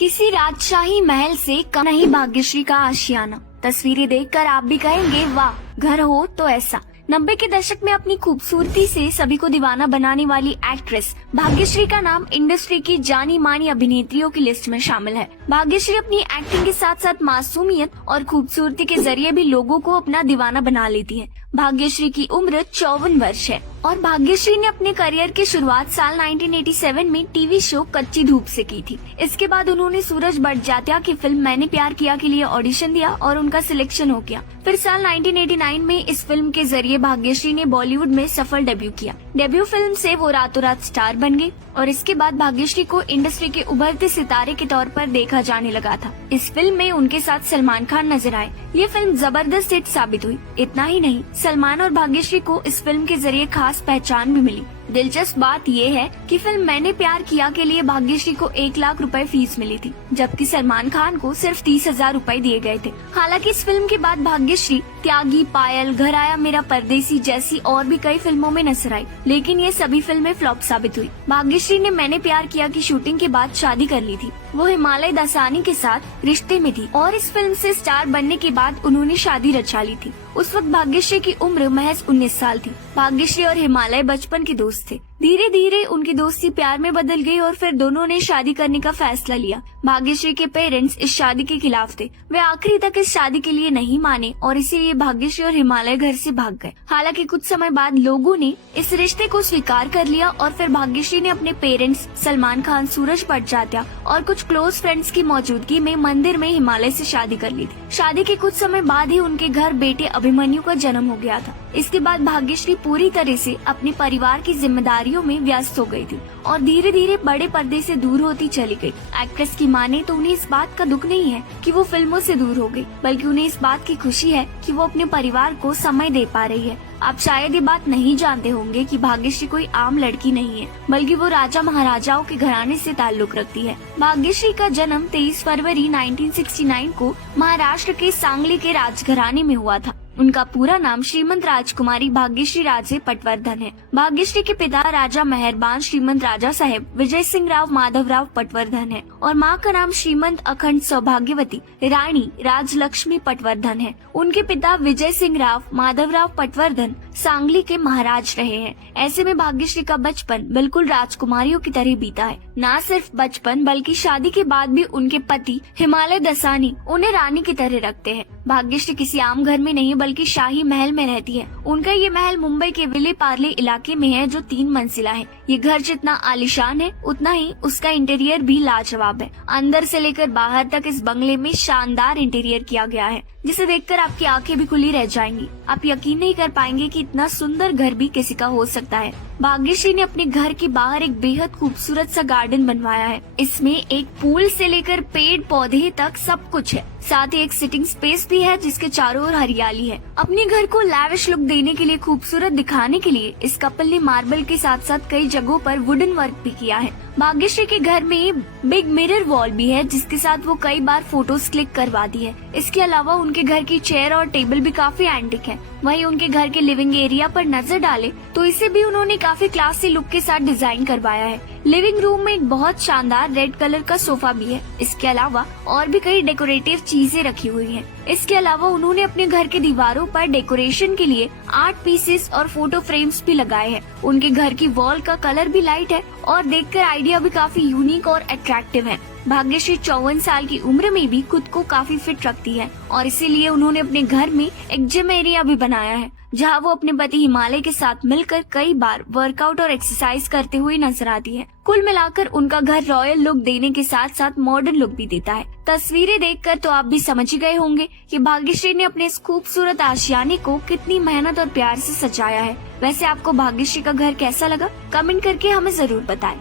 किसी राजशाही महल से कम नहीं भाग्यश्री का आशियाना। तस्वीरें देखकर आप भी कहेंगे वाह, घर हो तो ऐसा। 90 के दशक में अपनी खूबसूरती से सभी को दीवाना बनाने वाली एक्ट्रेस भाग्यश्री का नाम इंडस्ट्री की जानी मानी अभिनेत्रियों की लिस्ट में शामिल है। भाग्यश्री अपनी एक्टिंग के साथ साथ मासूमियत और खूबसूरती के जरिए भी लोगों को अपना दीवाना बना लेती है। भाग्यश्री की उम्र 54 वर्ष है और भाग्यश्री ने अपने करियर की शुरुआत साल 1987 में टीवी शो कच्ची धूप से की थी। इसके बाद उन्होंने सूरज बड़जात्या की फिल्म मैंने प्यार किया के लिए ऑडिशन दिया और उनका सिलेक्शन हो गया। फिर साल 1989 में इस फिल्म के जरिए भाग्यश्री ने बॉलीवुड में सफल डेब्यू किया। डेब्यू फिल्म से वो रातों रात स्टार बन गई और इसके बाद भाग्यश्री को इंडस्ट्री के उभरते सितारे के तौर पर देखा जाने लगा था। इस फिल्म में उनके साथ सलमान खान नजर आए। ये फिल्म जबरदस्त हिट साबित हुई। इतना ही नहीं, सलमान और भाग्यश्री को इस फिल्म के जरिए खास पहचान भी मिली। दिलचस्प बात ये है कि फिल्म मैंने प्यार किया के लिए भाग्यश्री को 1 लाख रुपए फीस मिली थी, जबकि सलमान खान को सिर्फ 30,000 रुपए दिए गए थे। हालांकि इस फिल्म के बाद भाग्यश्री त्यागी, पायल, घर आया मेरा परदेसी जैसी और भी कई फिल्मों में नजर आई, लेकिन ये सभी फिल्में फ्लॉप साबित हुई। भाग्यश्री ने मैंने प्यार किया की शूटिंग के बाद शादी कर ली थी। वो हिमालय दसानी के साथ रिश्ते में थी और इस फिल्म से स्टार बनने के बाद उन्होंने शादी रचा ली थी। उस वक्त भाग्यश्री की उम्र महज 19 साल थी। भाग्यश्री और हिमालय बचपन के दोस्त थे। धीरे धीरे उनकी दोस्ती प्यार में बदल गई और फिर दोनों ने शादी करने का फैसला लिया। भाग्यश्री के पेरेंट्स इस शादी के खिलाफ थे। वे आखिरी तक इस शादी के लिए नहीं माने और इसीलिए भाग्यश्री और हिमालय घर से भाग गए। हालांकि कुछ समय बाद लोगों ने इस रिश्ते को स्वीकार कर लिया और फिर भाग्यश्री ने अपने पेरेंट्स सलमान खान, सूरज बड़जात्या और कुछ क्लोज फ्रेंड्स की मौजूदगी में मंदिर में हिमालय से शादी कर ली थी। शादी के कुछ समय बाद ही उनके घर बेटे अभिमन्यु का जन्म हो गया था। इसके बाद भाग्यश्री पूरी तरह से अपने परिवार की जिम्मेदारियों में व्यस्त हो गई थी और धीरे धीरे बड़े पर्दे से दूर होती चली गई। एक्ट्रेस की माने तो उन्हें इस बात का दुख नहीं है कि वो फिल्मों से दूर हो गई, बल्कि उन्हें इस बात की खुशी है कि वो अपने परिवार को समय दे पा रही है। आप शायद ये बात नहीं जानते होंगे कि भाग्यश्री कोई आम लड़की नहीं है, बल्कि वो राजा महाराजाओं के घराने से ताल्लुक रखती है। भाग्यश्री का जन्म 23 फरवरी 1969 को महाराष्ट्र के सांगली के राजघराने में हुआ था। उनका पूरा नाम श्रीमंत राजकुमारी भाग्यश्री राजे पटवर्धन है। भाग्यश्री के पिता राजा मेहरबान श्रीमंत राजा साहेब विजय सिंह राव माधवराव पटवर्धन है और मां का नाम श्रीमंत अखंड सौभाग्यवती रानी राजलक्ष्मी पटवर्धन है। उनके पिता विजय सिंह राव माधवराव पटवर्धन सांगली के महाराज रहे हैं। ऐसे में भाग्यश्री का बचपन बिल्कुल राजकुमारियों की तरह बीता है। न सिर्फ बचपन बल्कि शादी के बाद भी उनके पति हिमालय दसानी उन्हें रानी की तरह रखते हैं। भाग्यश्री किसी आम घर में नहीं बल्कि शाही महल में रहती है। उनका ये महल मुंबई के विले पार्ले इलाके में है जो 3 मंजिला है। ये घर जितना आलीशान है उतना ही उसका इंटीरियर भी लाजवाब है। अंदर से लेकर बाहर तक इस बंगले में शानदार इंटीरियर किया गया है, जिसे देखकर आपकी आंखें भी खुली रह जाएंगी। आप यकीन नहीं कर पाएंगे कि इतना सुंदर घर भी किसी का हो सकता है। भाग्यश्री ने अपने घर के बाहर एक बेहद खूबसूरत सा गार्डन बनवाया है। इसमें एक पूल से लेकर पेड़ पौधे तक सब कुछ है। साथ ही एक सिटिंग स्पेस भी है जिसके चारों ओर हरियाली है। अपने घर को लैविश लुक देने के लिए, खूबसूरत दिखाने के लिए इस कपल ने मार्बल के साथ साथ कई जगहों पर वुडन वर्क भी किया है। भाग्यश्री के घर में बिग मिरर वॉल भी है जिसके साथ वो कई बार फोटोज क्लिक करवा दी है। इसके अलावा उनके घर की चेयर और टेबल भी काफी एंटिक है। वहीं उनके घर के लिविंग एरिया पर नजर डाले तो इसे भी उन्होंने काफी क्लासी लुक के साथ डिजाइन करवाया है। लिविंग रूम में एक बहुत शानदार रेड कलर का सोफा भी है। इसके अलावा और भी कई डेकोरेटिव चीजें रखी हुई हैं। इसके अलावा उन्होंने अपने घर के दीवारों पर डेकोरेशन के लिए आर्ट पीसेस और फोटो फ्रेम्स भी लगाए हैं। उनके घर की वॉल का कलर भी लाइट है और देखकर आइडिया भी काफी यूनिक और अट्रैक्टिव है। भाग्यश्री 54 साल की उम्र में भी खुद को काफी फिट रखती है और इसीलिए उन्होंने अपने घर में एक जिम एरिया भी बनाया है, जहां वो अपने पति हिमालय के साथ मिलकर कई बार वर्कआउट और एक्सरसाइज करते हुए नजर आती है। कुल मिलाकर उनका घर रॉयल लुक देने के साथ साथ मॉडर्न लुक भी देता है। तस्वीरें देखकर तो आप भी समझ ही गए होंगे कि भाग्यश्री ने अपने इस खूबसूरत आशियाने को कितनी मेहनत और प्यार से सजाया है। वैसे आपको भाग्यश्री का घर कैसा लगा? कमेंट करके हमें जरूर बताएं।